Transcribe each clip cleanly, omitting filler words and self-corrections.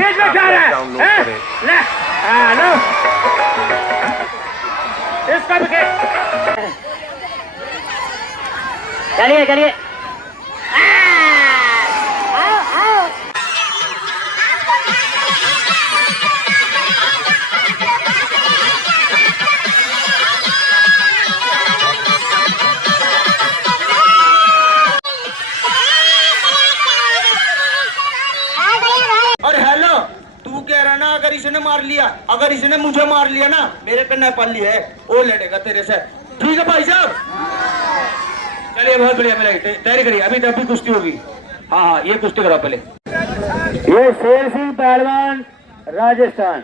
बीच में क्या रहा है? ले लो इसका भी चलिए चलिए अगर इसने मार लिया, अगर इसने मुझे मार लिया ना, मेरे पे नेपाली है, वो लड़ेगा तेरे से। ठीक है भाई साहब, चलिए बहुत बढ़िया, तैयारी करिए, अभी तब भी कुश्ती होगी। हाँ हाँ, ये कुश्ती करो पहले। ये शेर सिंह पहलवान राजस्थान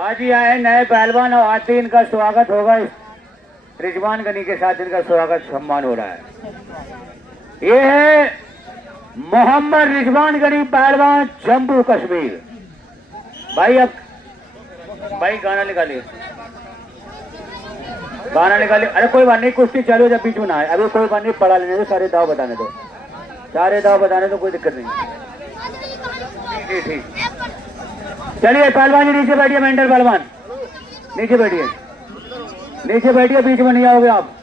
आज ही आए नए पहलवान, और आज ही इनका स्वागत होगा। रिजवान गनी के साथ इनका स्वागत सम्मान हो रहा है। ये है मोहम्मद रिजवान गनी पहलवान, जम्मू कश्मीर। भाई अब भाई गाना निकालिए, गाना निकालिए। अरे कोई बात नहीं, कुश्ती चालू, जब बीच में ना आए। अभी कोई बात नहीं, पढ़ा लेने दो, सारे दाव बताने दो, सारे दाव बताने दो, कोई दिक्कत नहीं। ठीक ठीक, चलिए पहलवान जी नीचे बैठिए, मेंटल पहलवान नीचे बैठिए, नीचे बैठिए, बीच में नहीं आओगे आप।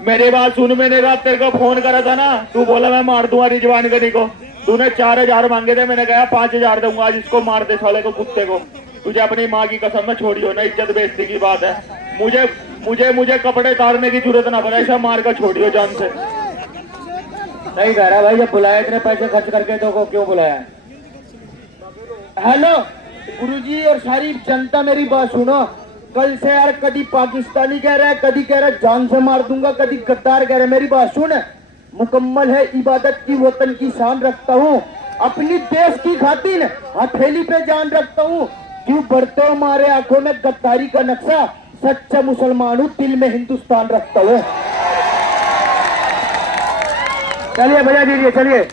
मेरी बात सुन, मैंने रात तेरे को फोन करा था ना, तू बोला मैं मार दूंगा रिजवान गनी को। तूने 4000 मांगे थे, मैंने कहा 5000 दूंगा, आज इसको मार दे साले को, कुत्ते को। तुझे अपनी माँ की कसम में छोड़ियो ना, इज्जत बेइज्जती की बात है। मुझे कपड़े तारने की जरूरत ना पड़े, ऐसा मार कर छोड़ियो जान से। सही कह रहा भाई, जब बुलाया इतने पैसे खर्च करके तो को क्यों बुलाया? हेलो गुरुजी और सारी जनता, मेरी बात सुनो। कल से यार कभी पाकिस्तानी कह रहा है, कभी कह रहा है जान से मार दूंगा, कभी गद्दार कह रहा है। मेरी बात सुन, मुकम्मल है इबादत की, वतन की शान रखता हूँ, अपनी देश की खातिर हथेली पे जान रखता हूँ। क्यों बढ़ते हो हमारे आंखों में गद्दारी का नक्शा, सच्चा मुसलमान हूँ, दिल में हिंदुस्तान रखता हूँ। चलिए बजा दीजिए, चलिए।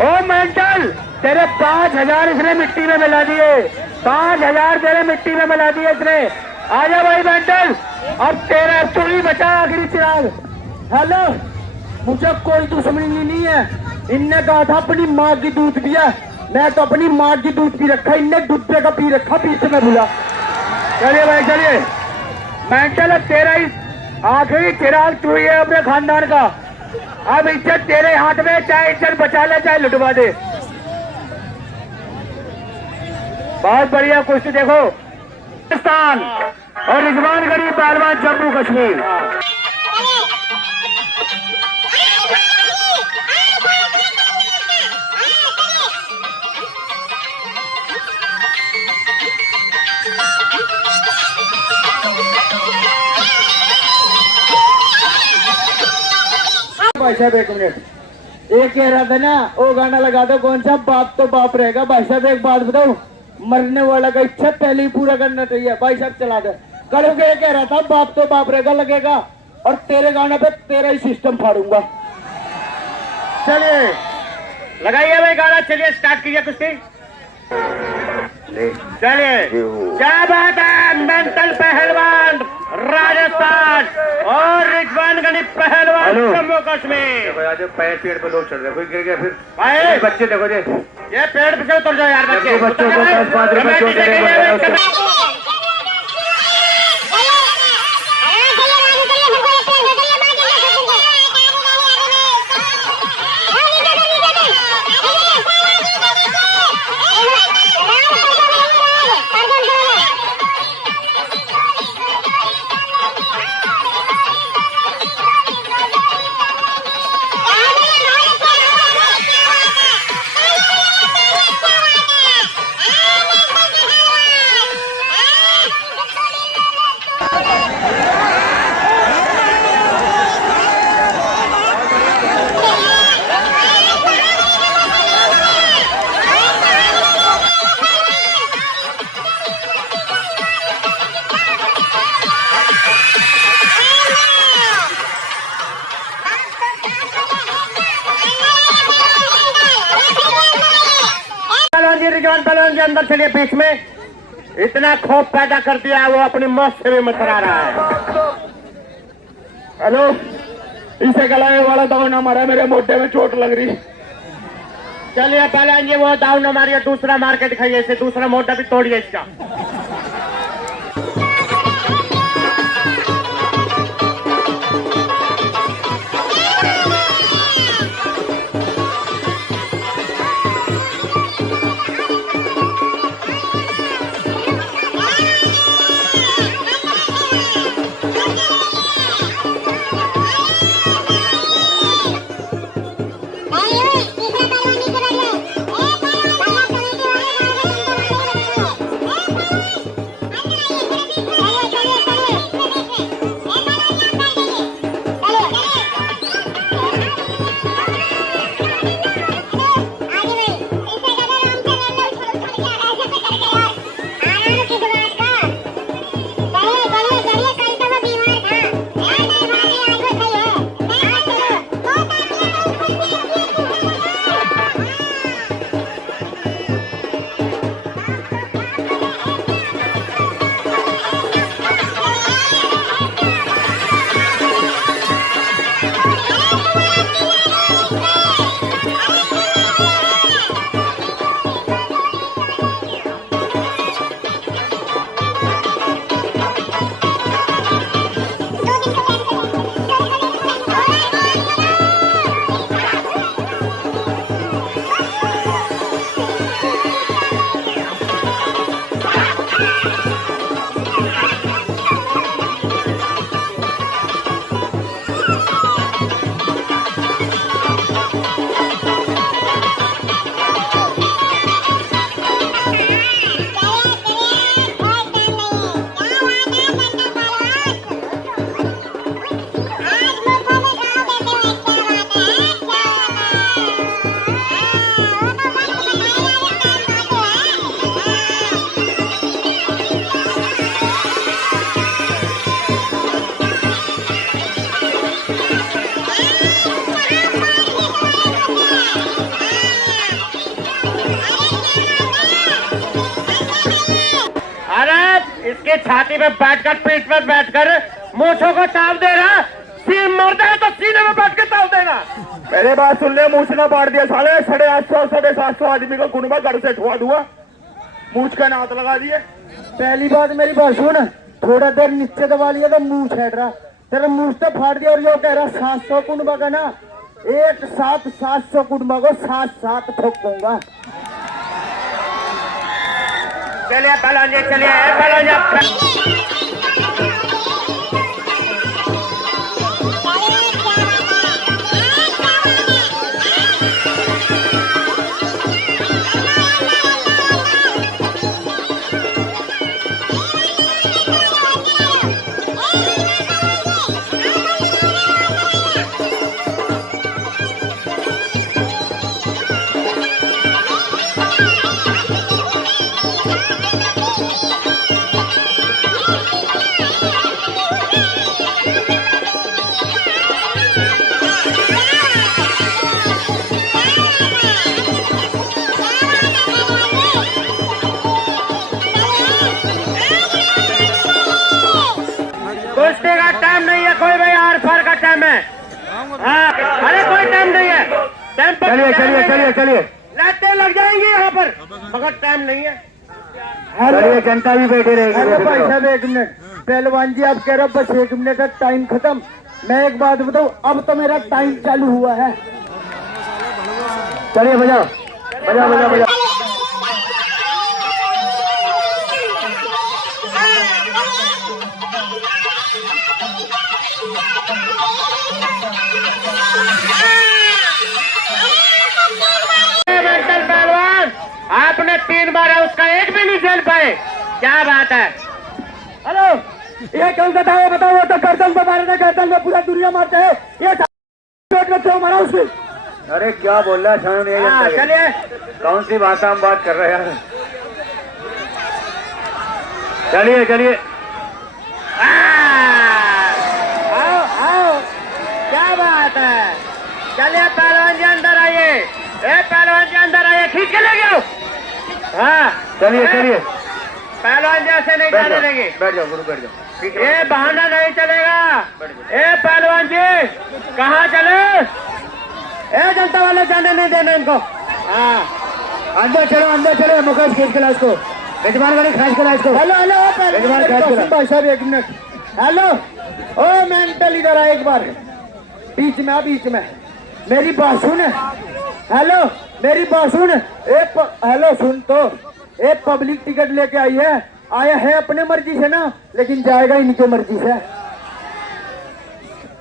ओ मेंटल, तेरे 5000 इसने मिट्टी में मिला दिए, 5000 तेरे मिट्टी में मिला दिए इसने। आजा भाई मेंटल, अब तेरा तू ही बचा आखिरी चिराग। हेलो, मुझे कोई दुश्मनी नहीं है। इनने कहा था अपनी माँ की दूध पिया, मैं तो अपनी माँ की दूध पी रखा, इनने दूध का पी रखा, पीछे में भूला। चलिए भाई चलिए, मेंटल अब तेरा ही आखिरी चिराग तू ही है अपने खानदान का। अब इज्जत तेरे हाथ में, चाहे इज्जत बचा ले चाहे लुटवा दे। बहुत बढ़िया कुश्ती देखो, पाकिस्तान और रिजवान गनी पहलवान, जम्मू कश्मीर। भाई साहब एक मिनट, एक कह रहा था ना वो गाना लगा दो, कौन सा, बाप तो बाप रहेगा। भाई साहब एक बात बताओ, मरने वाला का इच्छा पहले ही पूरा करना चाहिए। भाई साहब चला दे, कल ये कह रहा था बाप तो बाप रहेगा लगेगा, और तेरे गाने पे तेरा ही सिस्टम फाड़ूंगा। चलिए लगाइए भाई गाना, चलिए स्टार्ट कीजिए कुश्ती। चलिए, क्या बात है, मेंटल पहलवान राजस्थान और रिजवान गनी पहलवान जम्मू कश्मीर। पेड़ पे लोग चढ़ रहे, कोई गिर गया फिर। भाई बच्चे देखो ये पेड़ पे उतर जाओ यार, बच्चों को 10-5 रुपए रिजवान पहलवान जी अंदर चलिए बीच में। इतना खौफ पैदा कर दिया है वो अपनी मौत से भी मतरा रहा है। हेलो, इसे गलाने वाला दाव ना मारा, मेरे मोटे में चोट लग रही। चलिए पहलवान जी वो दाव न मारिए, दूसरा मार के दिखाइए इसे, दूसरा मोटा भी तोड़िए इसका। इसके छाती में बैठकर, पीठ पर बैठकर मूछों को ताव दे रहा। सीन मरता है तो सीने में बैठ के ताव देना। मेरे बात सुन ले, मूछ ना पाड़ दिया साले। 850 750 आदमी को गुनबा घर से ठुआ दूंगा, मूछ का नाथ लगा दिए। पहली बात मेरी बात सुन, थोड़ा देर नीचे दबा लिया तो मुंह छेड़ रहा, तेरा मुंह तो फाड़ दिया। और यो कह रहा 700 कुनबा का ना, एक साथ 700 कुनबा को 7 ठोकूंगा। चलिए पहलवान जी, चलिए पहलवान जी। कुश्ती का टाइम नहीं है कोई भाई, आर पार का टाइम है। हाँ, अरे कोई टाइम नहीं है, टाइम पर चलिए चलिए चलिए चलिए, लातें लग जाएंगी यहाँ पर, मगर टाइम नहीं है। चलिए जनता भी बैठे रहेगी। अरे भाई साहब 1 मिनट, पहलवान जी आप कह रहे हो बस 1 मिनट का टाइम खत्म। मैं एक बात बताऊं, अब तो मेरा टाइम चालू हुआ है। चलिए बजाओ बजाओ बजाओ बजाओ। पहलवान आपने 3 बार है, उसका एक भी नहीं झेल पाए, क्या बात है। हेलो, ये कौन सा था वो बताओ। वो तो गर्दन पे मारे थे, गर्दन में पूरा दुनिया मारते है। ये चोट में क्यों मारा उसकी? अरे क्या बोल रहा है, चलिए कौन सी भाषा हम बात कर रहे हैं। चलिए चलिए, आओ आओ, क्या बात है। चलिए पहलवान जी अंदर आइए, पहलवान जी अंदर आइए, खींच के ले गया। हाँ चलिए चलिए, पहलवान जी ऐसे नहीं जाने देंगे। बैठ जाओ गुरु, बैठ जाओ, ठीक है। ये बहाना नहीं चलेगा। ए पहलवान जी कहाँ चले? ए जनता वाले जाने नहीं देना इनको। हाँ अंदर चलो मुकेश खींच के ला इसको, यजमान गाड़ी खास करा इसको। हेलो यजमान खींच के ला। भाई साहब एक मिनट, हेलो ओ मेंटल इधर आ एक बार, बीच में आ, बीच में मेरी बात सुन, हेलो मेरी बात सुन, हेलो सुन तो, एक पब्लिक टिकट लेके आई है, आया है अपने मर्जी से ना, लेकिन जाएगा इनके मर्जी से।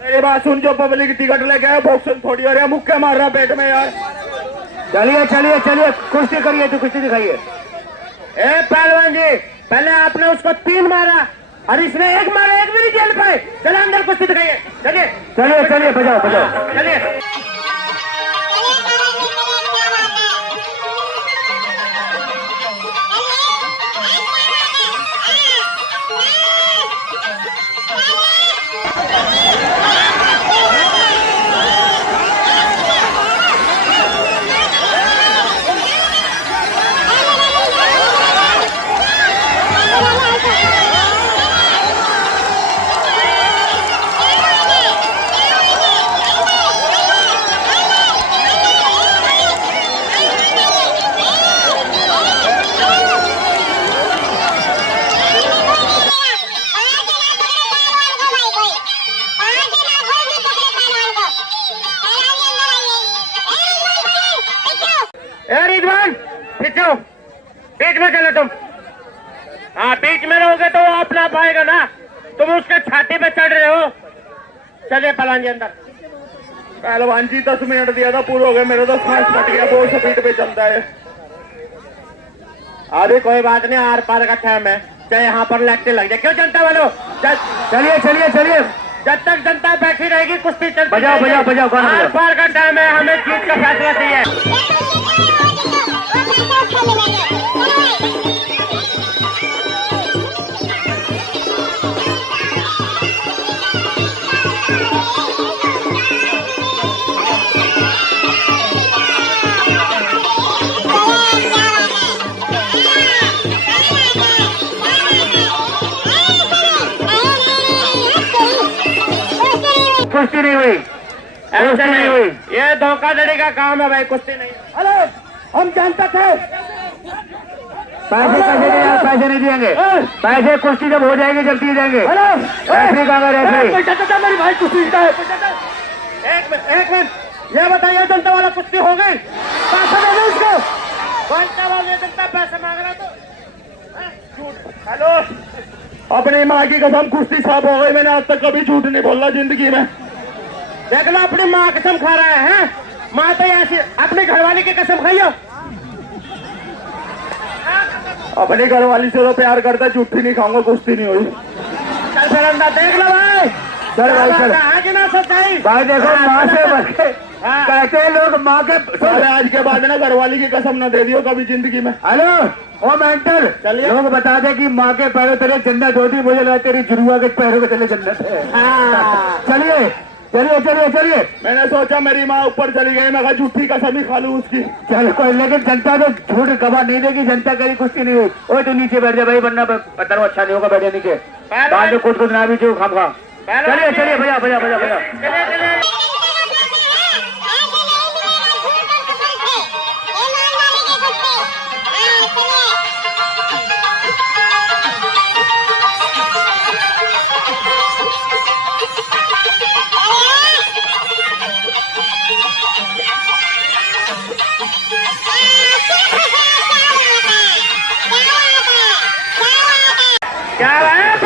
मेरी बात सुन, जो पब्लिक टिकट लेके आया बॉक्सिंग थोड़ी हो रही है, मुक्के मार रहा पेट में यार। चलिए चलिए चलिए, कुश्ती करिए तो कुश्ती दिखाइए। ए पहलवान जी पहले आपने उसको 3 मारा और इसने 1 मारा, 1 भी नहीं खेल पाए। चलो अंदर कुश्ती दिखाइए। चलिए चलिए चलिए, बजाओ बजाओ। चलिए। रिजवान पीछे बीच में चलो तुम। हाँ बीच में रहोगे तो वो अपना पाएगा ना, तुम उसके छाती पे चढ़ रहे हो। चलिए पहलवान जी अंदर। पहलवान जी 10 मिनट दिया था, पूरा हो गया, मेरा तो सांस कट गया, बहुत स्पीड पे चलता है। अभी कोई बात नहीं, आर पार का टाइम है, चाहे यहाँ पर लगते लग जाए। क्यों जनता वालों? चलिए चलिए चलिए, जब तक जनता बैठी रहेगी कुश्ती चलती बजाओ बजाओ बजाओ, गाना आर बजाओ। पार का टाइम है, हमें जीत का फैसला चाहिए। कुश्ती नहीं हुई, ऐसे नहीं हुई, ये धोखाधड़ी का काम है भाई, कुश्ती नहीं। हेलो हम जानते थे, पैसे कैसे नहीं यार, पैसे नहीं दिएंगे, पैसे कुश्ती जब हो जाएगी जब दिए जाएंगे। हेलो रेफरी कहाँ गए, रेफरी? मेरी भाई कुछ सीखता है। एक मिनट, ये बताइए जनता वाला कुश्ती हो गई? पैसा दे दो उसको। जनता वाले जनता पैसे मांग रहा तो। हेलो, अपनी माँ की कसम कुश्ती साफ हो गई, मैंने आज तक कभी झूठ नहीं बोला जिंदगी में। देख लो अपनी माँ कसम खा रहा है, माँ तो ऐसी अपनी घरवाली की कसम खाइयो। अपनी घरवाली से तो प्यार करता, झूठी नहीं खाऊंगा, कुश्ती नहीं हुई। चल फिर अंदर देख लो भाई, चल भाई चल। कहा कि ना सच्चाई भाई देखो, माँ से बचे हाँ। कहते हैं लोग, माँ के साले आज के बाद ना घरवाली की कसम ना दे दियो कभी जिंदगी में। हेलो ओ मेंटल, चलिए। लोग बता दे कि माँ के पैरों तेरे जन्नत होती, मुझे लगा तेरी जुड़ुआ के पैरों के तेरे जन्नत है। हाँ। चलिए चलिए चलिए चलिए, मैंने सोचा मेरी माँ ऊपर चली गई, मैं कहा झूठी कसम ही खा लूं उसकी। चल कोई, लेकिन जनता तो झूठ गवाह नहीं देगी, जनता करी कुश्ती नहीं हुई। ओए तू नीचे बैठ जा भाई, वरना पता अच्छा नहीं होगा, बैठे नीचे बाद में खुद ना भी जो खाम खा। चलिए चलिए, भैया भैया भैया भैया। चलिए चलिए। क्या है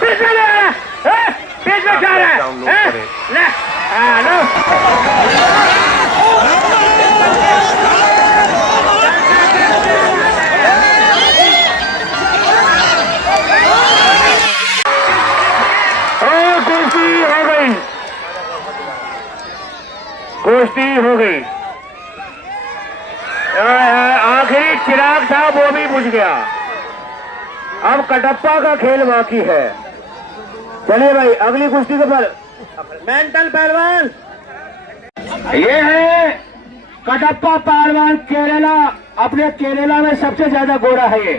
बीच में ले रहा है, बीच में क्या रहा है? ले लो। कुश्ती हो गई, कुश्ती हो गई। आखिरी चिराग था वो भी बुझ गया, अब कटप्पा का खेल बाकी है। चलिए भाई अगली कुश्ती के पर मेंटल पहलवान ये है कटप्पा पहलवान केरला, अपने केरला में सबसे ज्यादा गोरा है ये।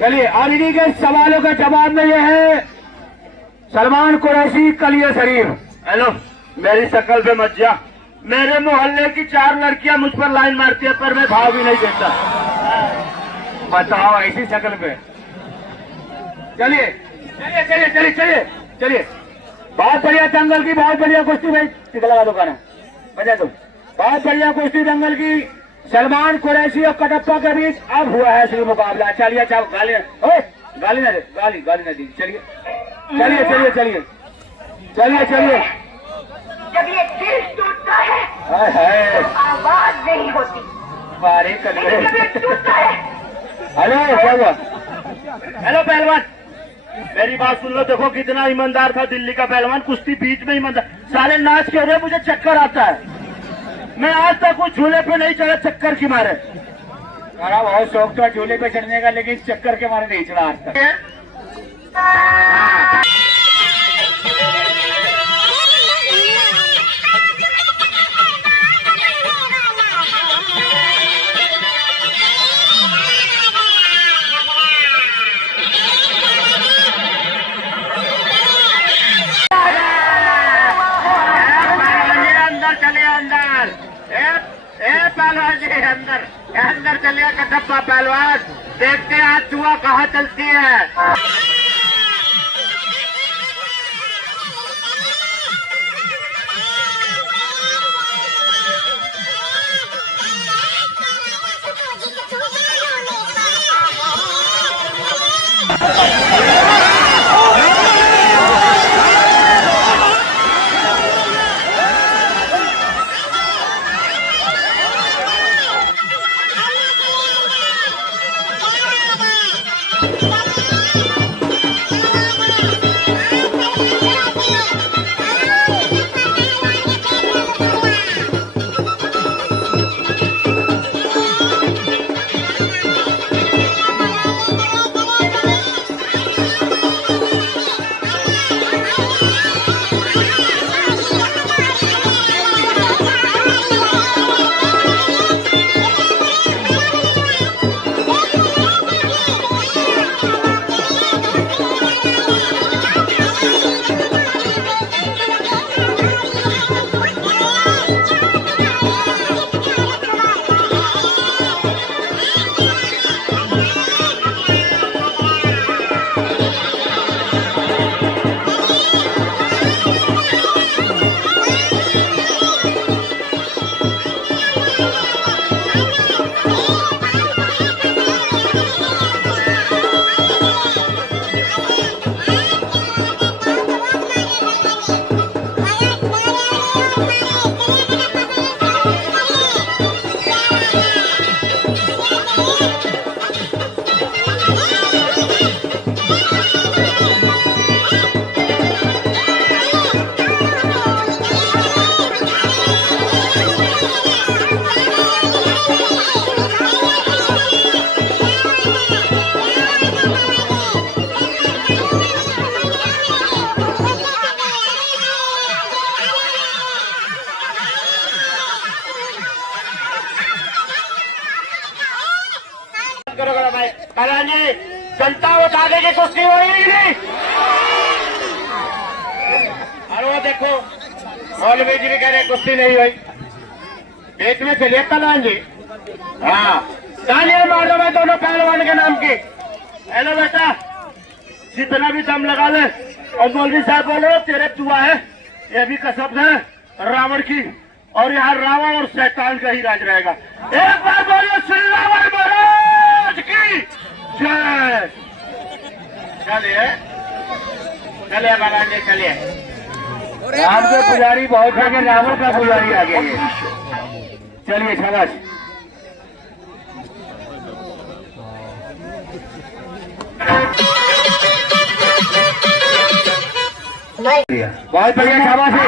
चलिए, और इन्हीं के सवालों का जवाब में ये है सलमान कुरैशी, कलिया शरीफ। हेलो, मेरी शक्ल पे मत जा। मेरे मोहल्ले की 4 लड़कियां मुझ पर लाइन मारती है, पर मैं भाव भी नहीं देता। बताओ ऐसी शक्ल पे। चलिए चलिए चलिए चलिए चलिए चलिए, बहुत बढ़िया दंगल की, बहुत बढ़िया कुश्ती भाई। टिका लगा दो गाना, बजा दो। बहुत बढ़िया कुश्ती दंगल की सलमान कुरैशी और कटप्पा के बीच अब हुआ है श्री मुकाबला। चलिए, अच्छा गाली गाली ना दे, गाली ना दी। चलिए चलिए चलिए चलिए चलिए चलिए। जब ये दिल टूटता है है तो आवाज नहीं होती, बारे लेकिन जब ये टूटता है। हेलो, क्या हुआ? हेलो पहलवान, मेरी बात सुन लो। देखो कितना ईमानदार था दिल्ली का पहलवान, कुश्ती बीच में ईमानदार। सारे नाच के रहे, मुझे चक्कर आता है। मैं आज तक कुछ झूले पे नहीं चढ़ा चक्कर की मारे। मेरा बहुत शौक था झूले पे चढ़ने का, लेकिन चक्कर के मारे नहीं चढ़ा आज तक। अंदर चलिए, अंदर। ए पहलवान जी, अंदर अंदर चलिए। कटप्पा पहलवान, देखते हैं आज जुआ कहाँ चलती है। जी, जनता वो आगे की कुश्ती हो रही नहीं। और वो देखो मौलवी जी भी कह रहे कुश्ती नहीं हुई। बीच में चलिए पहलवान जी। हाँ, तालियां मार दो मैं दोनों पहलवान के नाम की। हेलो बेटा, जितना भी दम लगा ले। और मौलवी साहब बोलो तेरे दुआ है, ये भी कसम है रावण की, और यहाँ रावण और शैतान का ही राज रहेगा। एक बार बोलिए श्री रावण महाराज की जय। चलिए चलिए महाराज जी, चलिए। राम के पुजारी बहुत है कि रावण का पुजारी आ गया है। चलिए शाबाश। बहुत बढ़िया, शाबाश है।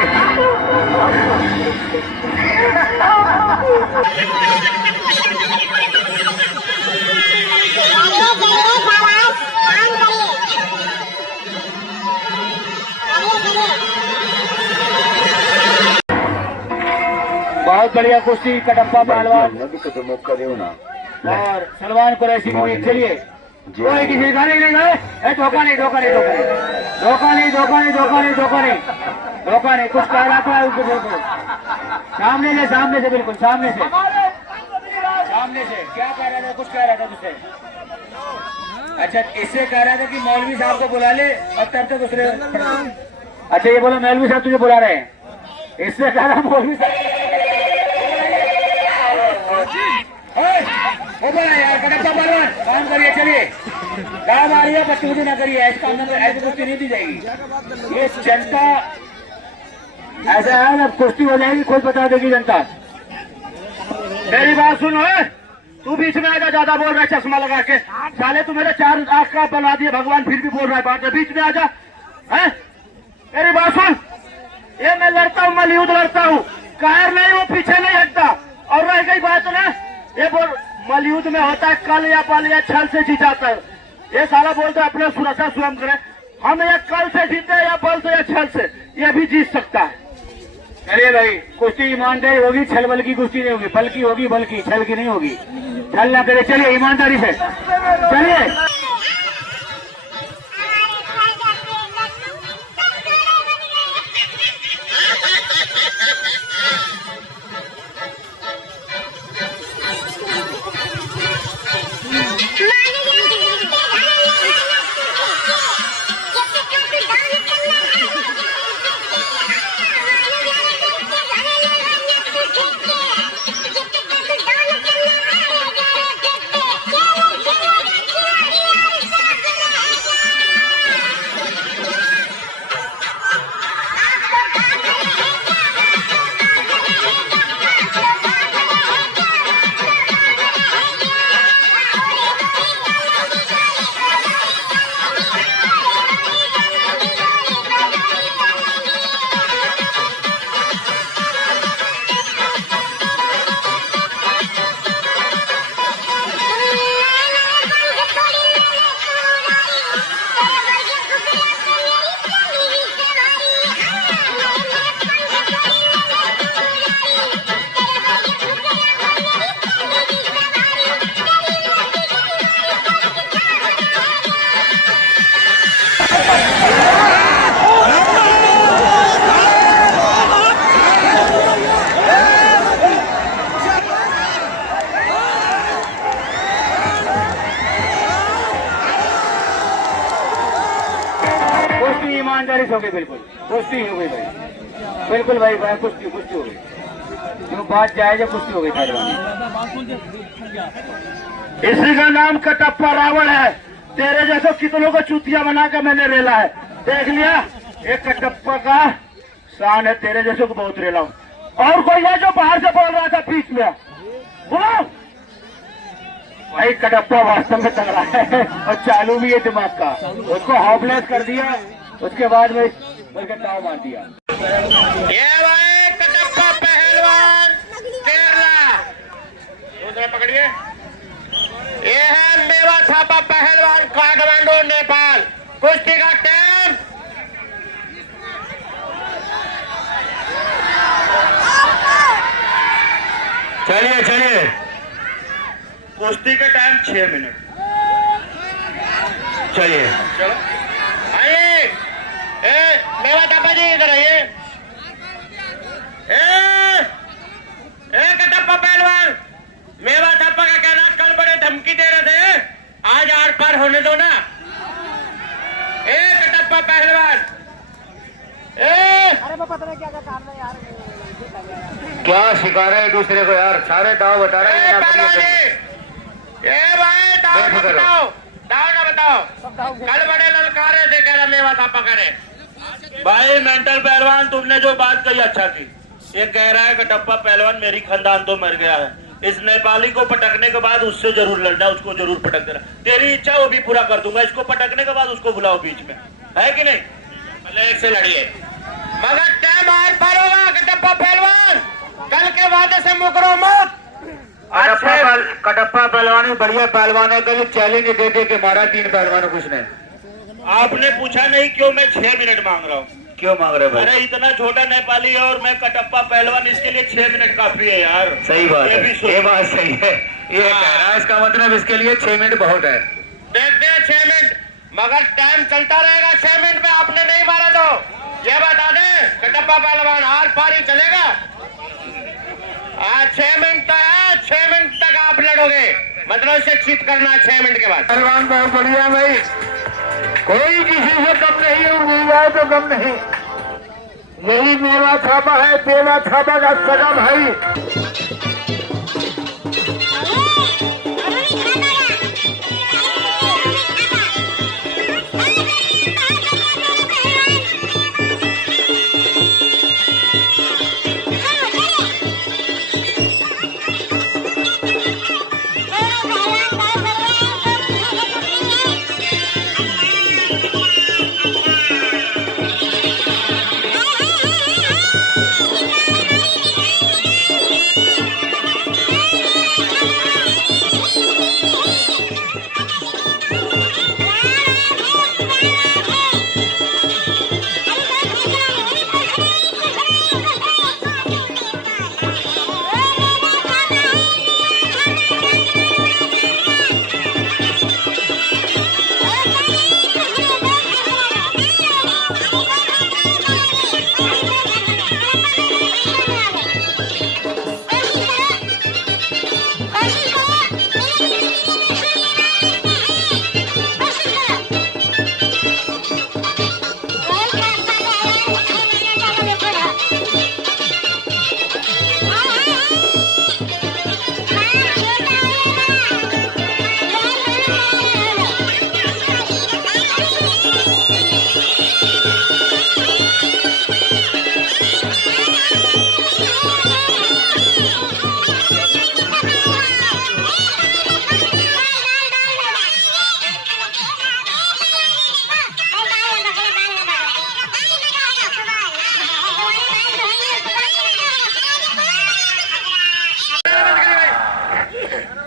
बहुत बहुत बढ़िया कुश्ती कटप्पा पहलवान भी तो मौका दो ना। और सलमान कुरैशी भी। चलिए कोई किसी का नहीं गए, धोखा नहीं धोखा नहीं धोखा नहीं धोखा नहीं धोखा नहीं धोखा नहीं धोखा नहीं धोखा नहीं। कुछ कह रहा था उसको बिल्कुल सामने से बिल्कुल सामने से क्या कह रहा था, कुछ कह रहा था तुझसे। अच्छा इससे कह रहा था कि मौलवी साहब को बुला ले और तब तक दूसरे। अच्छा ये बोला मौलवी साहब तुझे बुला रहे हैं, इससे कह रहा मौलवी साहब हो बोला यार कटप्पा पहलवान काम करिए। चलिए काम आ रही है, बदतमीजी ना करिए, ऐसे काम ऐसी कुश्ती नहीं दी जाएगी। ये जनता ऐसा है ना, कुश्ती हो जाएगी खुद बता देगी जनता। मेरी बात सुनो, तू बीच में आजा, ज्यादा बोल रहा है चश्मा लगा के साले, तू मेरे 4 आंख का बना दिए भगवान, फिर भी बोल रहा है बात, बीच में आजा। है मेरी बात सुन, ये मैं लड़ता हूँ, मैं युद्ध लड़ता हूँ, कायर नहीं, वो पीछे नहीं हटता। और रह गई बात ना, ये बोल मलयुद्ध में होता है कल या पल या छल से जीत जाता है। ये साला बोलता है अपने सुरक्षा स्वयं करे, हम या कल से जीते या बल से या छल से, ये भी जीत सकता है। चलिए भाई कुश्ती ईमानदारी होगी, छल बल की कुश्ती नहीं होगी, बल की होगी, बल की, छल की नहीं होगी। छल ना करे, चलिए ईमानदारी से चलिए। ईमानदारी से हो गई, बिल्कुल कुश्ती हो गई भाई, बिल्कुल भाई भाई कुश्ती हो गई, जो बात जायज है कुश्ती हो गई पहलवानी। इसी का नाम कटप्पा रावण है, तेरे जैसे कितनों को चूतिया बना के मैंने रेला है, देख लिया। एक कटप्पा का शान है, तेरे जैसे को बहुत रेला हूँ। और कोई है जो बाहर से बोल रहा था बीच में, बोलो भाई कटप्पा वास्तव में तगड़ा है और चालू भी है दिमाग का, उसको हॉपलेस कर दिया, उसके बाद में बल्कि दाव मार दिया। ये भाई कटप्पा पहलवान केरला, दूसरा पकड़िए। ये है मेवा थापा पहलवान काठमांडू नेपाल। कुश्ती का टाइम चलिए कुश्ती का टाइम 6 मिनट। चलिए चलो आइए, मेवा थापा जी इधर आइए। कटप्पा पहलवान, मेवा थापा का कहना कल बड़े धमकी दे रहे थे, आज आर पार होने दो ना। कटप्पा पहलवान, क्या सिखा रहे एक दूसरे को यार, सारे दाव बता रहे हैं। भाई दाव ना बताओ, कल बड़े ललकारे थे, कह रहा मेवा थापा करे। भाई मेंटल पहलवान, तुमने जो बात कही अच्छा की। ये कह रहा है कटप्पा पहलवान मेरी खानदान तो मर गया है, इस नेपाली को पटकने के बाद उससे जरूर लड़ना, उसको जरूर पटक देना। तेरी इच्छा वो भी पूरा कर दूंगा, इसको पटकने के बाद उसको बुलाओ बीच में, है कि नहीं? पहले एक से लड़िए, मगर टाइम आर पार होगा। कटप्पा पहलवान कल के वादे से मुकरो मत। कटप्पा पहलवान बढ़िया पहलवान है, कल चैलेंज दे के मारा 3 पहलवानों को उसने। आपने पूछा नहीं क्यों मैं 6 मिनट मांग रहा हूँ, क्यों मांग रहे भाई? अरे इतना छोटा नेपाली है और मैं कटप्पा पहलवान, इसके लिए 6 मिनट काफी है यार। सही बात ये भी है, सुन। ये बात सही है। ये कह रहा है इसका मतलब इसके लिए 6 मिनट बहुत है। देखते हैं 6 मिनट, मगर टाइम चलता रहेगा। 6 मिनट में आपने नहीं मारा तो ये बता दें कटप्पा पहलवान आर पार ही चलेगा। 6 मिनट तो है, 6 मिनट तक आप लड़ोगे, मतलब इसे चित करना 6 मिनट के बाद। पहलवान बहुत बढ़िया भाई, कोई किसी से कम नहीं है, मिल जाए तो कम नहीं। यही मेवा थापा है, पेवा थापा का सगा भाई।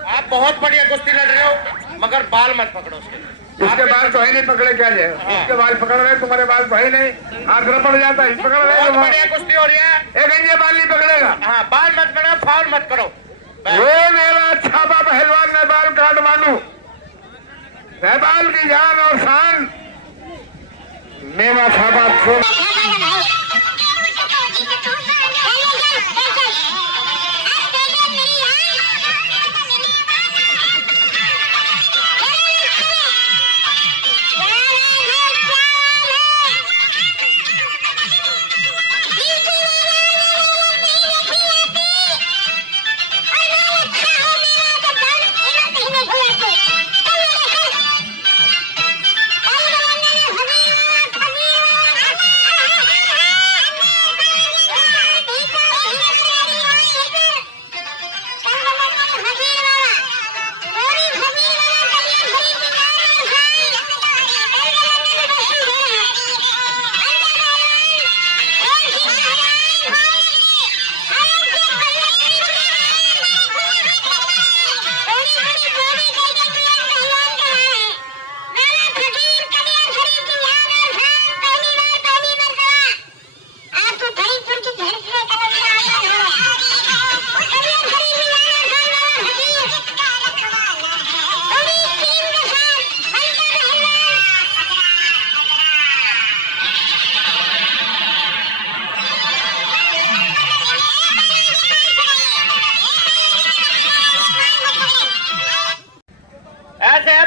आप बहुत बढ़िया कुश्ती लड़ रहे हो, मगर बाल मत पकड़ो उसके। इसके बाल तो ही नहीं पकड़े, क्या है इसके बाल पकड़ रहे, तुम्हारे बाल तो ही नहीं, आग्रह पड़ जाता है, पकड़ रहे बहुत हो। बढ़िया कुश्ती हो रही है। एक इंच बाल नहीं पकड़ेगा। हाँ, बाल मत पकड़ो, फाउल मत करो। वो मेरा छापा पहलवान ने बाल काट मानू, सहबाल की जान और शान मेवा छापा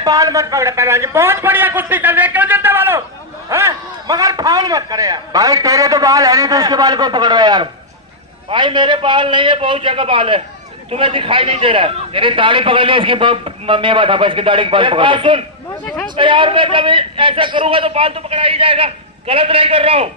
बाल मत पकड़े पहलवान जी, बहुत बढ़िया कुश्ती चल रही है, क्यों चिंता वालों, मगर फाउल मत करे यार। भाई तेरे तो बाल है नहीं तो उसके बाल को पकड़ रहा है यार। भाई मेरे बाल नहीं है, बहुत जगह बाल है, तुम्हें दिखाई नहीं दे रहा है। तेरी दाढ़ी पकड़ ली, इसकी मेवा था, इसकी दाढ़ी के बाल एक पकड़ बात ली। सुन तो यार, मैं जब ऐसा करूंगा तो बाल तो पकड़ा ही जाएगा, गलत नहीं कर रहा हूँ।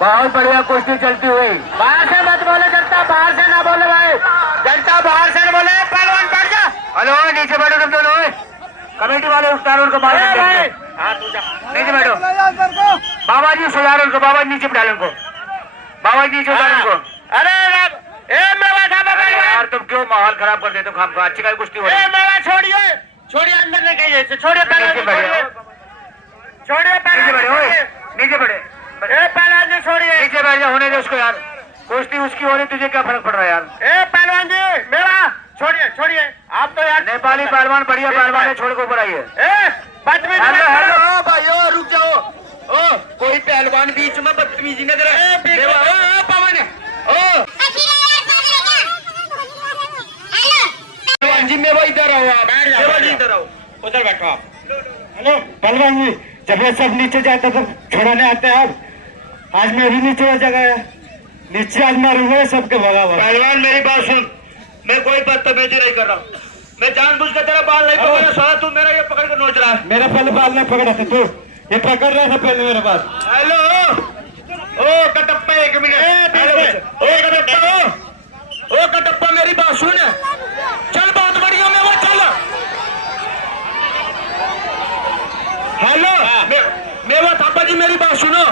बहुत बढ़िया कुश्ती चलती हुई। बाहर से मत बोले जनता, बाहर से ना बोले भाई, जनता बाहर से न बोले। पहलवान बैठ जा। हेलो, नीचे बैठो तुम दोनों। कमेटी वाले उतारो उनको बाहर। हाँ तू जा, नीचे बैठो। बाबा जी सुधारो उनको, बाबा जी नीचे डालो उनको, बाबा जी नीचे उतारो उनको। अरे यार तुम क्यों माहौल खराब कर देते हो खाम का? अच्छी का कुश्ती हो रही है। छोड़िए छोड़िए, अंदर नहीं कहिए, छोड़िए छोड़िए, नीचे बैठे पहलवान जी, छोड़िए नीचे बैठ जा, होने दे उसको यार। कुश्ती उसकी हो रही, तुझे क्या फर्क पड़ रहा है यार? पहलवान जी मेरा छोड़िए छोड़िए, आप तो यार नेपाली पहलवान बढ़िया पहलवान है, छोड़ के ऊपर आइए। हेलो भाइयों, रुक जाओ। ओ कोई पहलवान बीच में बदतमीजी न करे। पवन पहलवान जी मेवा इधर आओ, आप मेवा जी इधर आओ, उधर बैठो आप। हेलो पहलवान जी, जब ये सब नीचे जाते तो छोड़ाने आते हैं आप। आज मैं भी नीचे जगह नीचे आज मारूंगा सबके भगा हुआ। पहलवान मेरी बात सुन, मैं कोई बदतमीजी नहीं कर रहा, मैं जानबूझ कर तेरा बाल नहीं पकड़ा। साला तू मेरा ये पकड़ कर नोच रहा है। मेरा पहले बाल नहीं पकड़ा था तू, ये पकड़ रहा था पहले मेरे पास। हेलो ओ कटप्पा, एक मिनट। ओ कटप्पा मेरी बात सुन, चल बहुत बढ़िया मैं वो चल। हेलो मेवा थापा जी मेरी बात सुनो।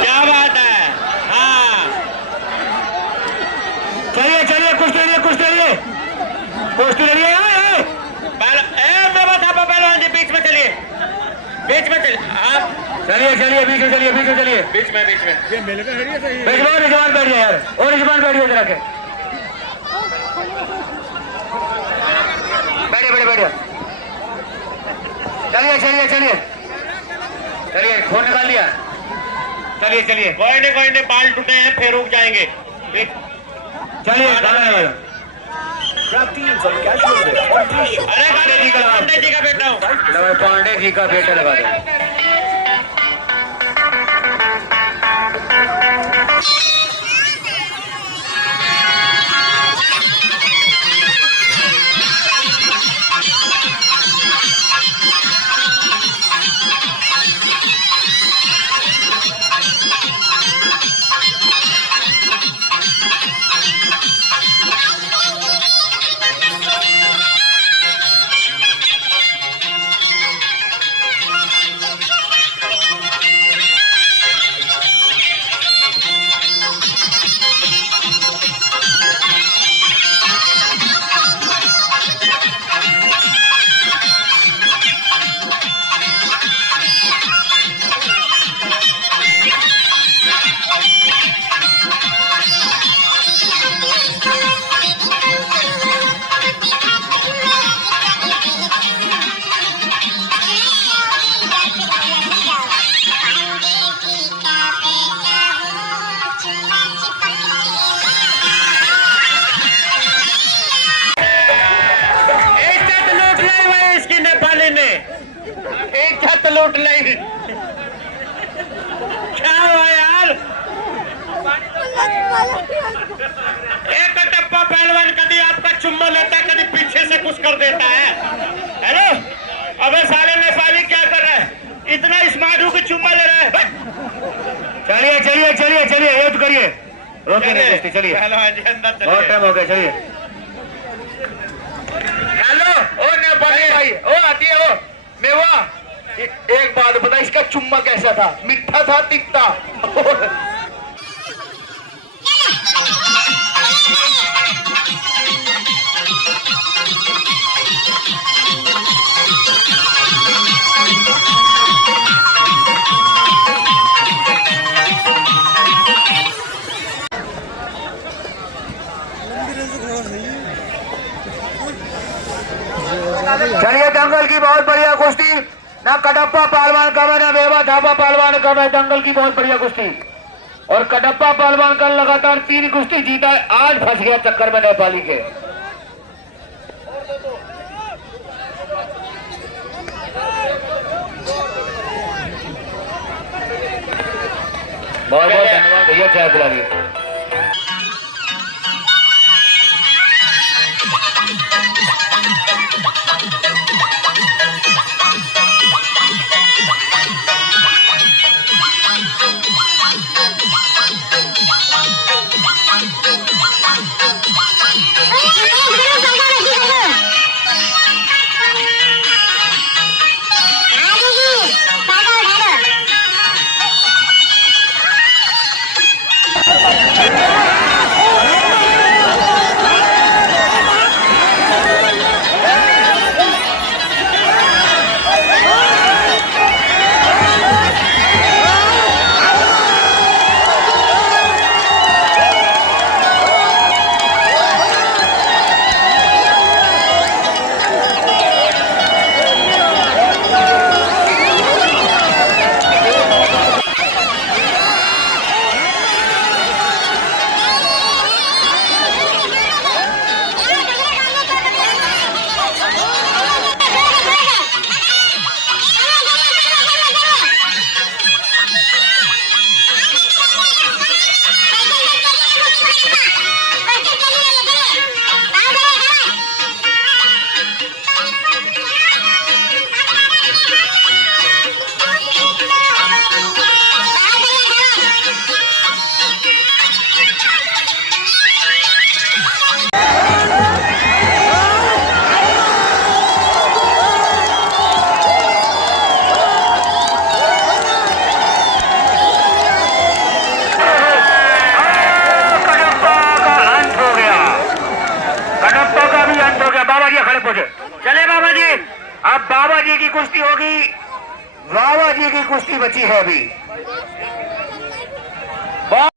क्या बात है? हाँ चलिए चलिए, कुछ नहीं कुछ नहीं कुछ नहीं मेवा थापा पहलवान जी बीच में चलिए, बीच में चलिए आप। चलिए चलिए बीच में चलिए, बीच में चलिए, बीच में रिजवान बैठ गया यार, और रिजवान बैठ गया जरा के। बैठिए बैठिए बैठिए, चलिए चलिए चलिए चलिए, खून निकाल लिया। चलिए चलिए, कोई नहीं बाल टूटे हैं फिर रुक जाएंगे। चलिए अरे पांडे जी का बेटा हूँ, पांडे जी का बेटा लगा दे। लूट लाई, क्या हुआ यार? एक टप्पा पहलवान कभी आपका चुम्मा लेता है, कभी पीछे से कुछ कर देता है। हेलो, अबे साले नेपाली क्या कर रहा है? इतना स्मार्ट हो कि चुम्मा ले रहा है। चलिए चलिए चलिए चलिए, युद्ध करिए, रोकिए नहीं कुश्ती, चलिए, पहलवान जी अंदर बहुत चलिए। टाइम हो गया, चलिए। हेलो, ओ नेपाली भाई, ओ आती है वो मेवा। एक बात बता, इसका चुम्मा कैसा था? मीठा था तिक्ता? चलिए, दंगल की बहुत बढ़िया कुश्ती, ना कटप्पा पहलवान कम है, ना बेवा ढाबा पहलवान कम है। दंगल की बहुत बढ़िया कुश्ती, और कटप्पा पहलवान कल लगातार 3 कुश्ती जीता है, आज फंस गया चक्कर में नेपाली के। बहुत बहुत धन्यवाद भैया, चाय पिला दिए। चले बाबा जी, अब बाबा जी की कुश्ती होगी, बाबा जी की कुश्ती बची है अभी।